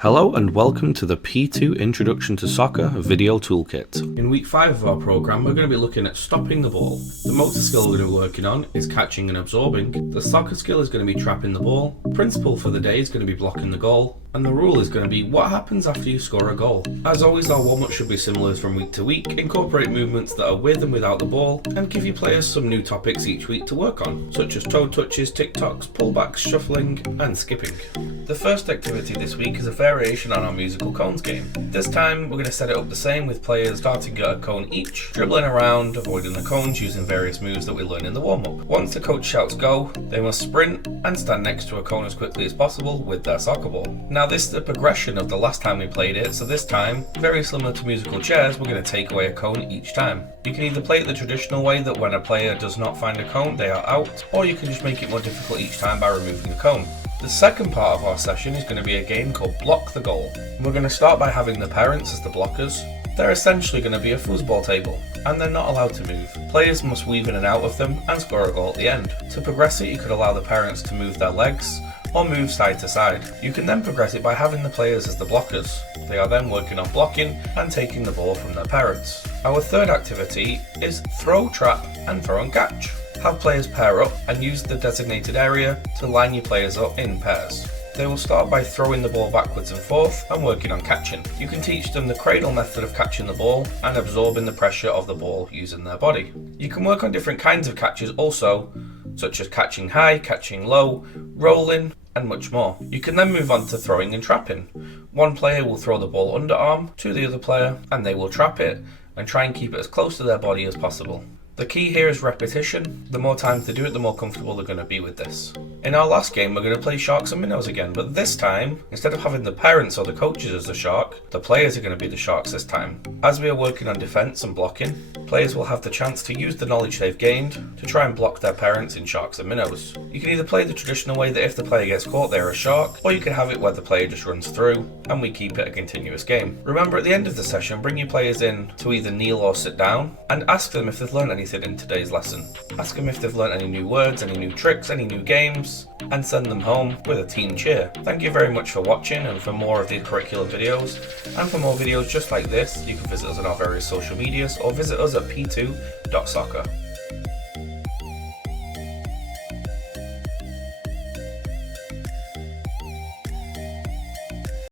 Hello and welcome to the P2 Introduction to Soccer video toolkit. In week 5 of our programme we're going to be looking at stopping the ball. The motor skill we're going to be working on is catching and absorbing. The soccer skill is going to be trapping the ball. The principle for the day is going to be blocking the goal. And the rule is going to be what happens after you score a goal. As always, our warm-up should be similar from week to week, incorporate movements that are with and without the ball, and give your players some new topics each week to work on, such as toe touches, tick-tocks, pullbacks, shuffling, and skipping. The first activity this week is a variation on our musical cones game. This time, we're going to set it up the same with players starting at a cone each, dribbling around, avoiding the cones using various moves that we learn in the warm-up. Once the coach shouts go, they must sprint and stand next to a cone as quickly as possible with their soccer ball. Now this is the progression of the last time we played it, so this time, very similar to musical chairs, we're going to take away a cone each time. You can either play it the traditional way that when a player does not find a cone, they are out, or you can just make it more difficult each time by removing a cone. The second part of our session is going to be a game called Block the Goal. We're going to start by having the parents as the blockers. They're essentially going to be a foosball table, and they're not allowed to move. Players must weave in and out of them and score a goal at the end. To progress it, you could allow the parents to move their legs, or move side to side. You can then progress it by having the players as the blockers. They are then working on blocking and taking the ball from their parents. Our third activity is throw, trap, and throw and catch. Have players pair up and use the designated area to line your players up in pairs. They will start by throwing the ball backwards and forth and working on catching. You can teach them the cradle method of catching the ball and absorbing the pressure of the ball using their body. You can work on different kinds of catches also, such as catching high, catching low, rolling, and much more. You can then move on to throwing and trapping. One player will throw the ball underarm to the other player and they will trap it and try and keep it as close to their body as possible. The key here is repetition. The more times they do it, the more comfortable they're going to be with this. In our last game, we're going to play sharks and minnows again, but this time, instead of having the parents or the coaches as the shark, the players are going to be the sharks this time. As we are working on defense and blocking, players will have the chance to use the knowledge they've gained to try and block their parents in sharks and minnows. You can either play the traditional way that if the player gets caught, they're a shark, or you can have it where the player just runs through and we keep it a continuous game. Remember, at the end of the session, bring your players in to either kneel or sit down and ask them if they've learned anything in today's lesson. Ask them if they've learned any new words, any new tricks, any new games, and send them home with a team cheer. Thank you very much for watching, and for more of these curriculum videos, and for more videos just like this, you can visit us on our various social medias or visit us at p2.soccer.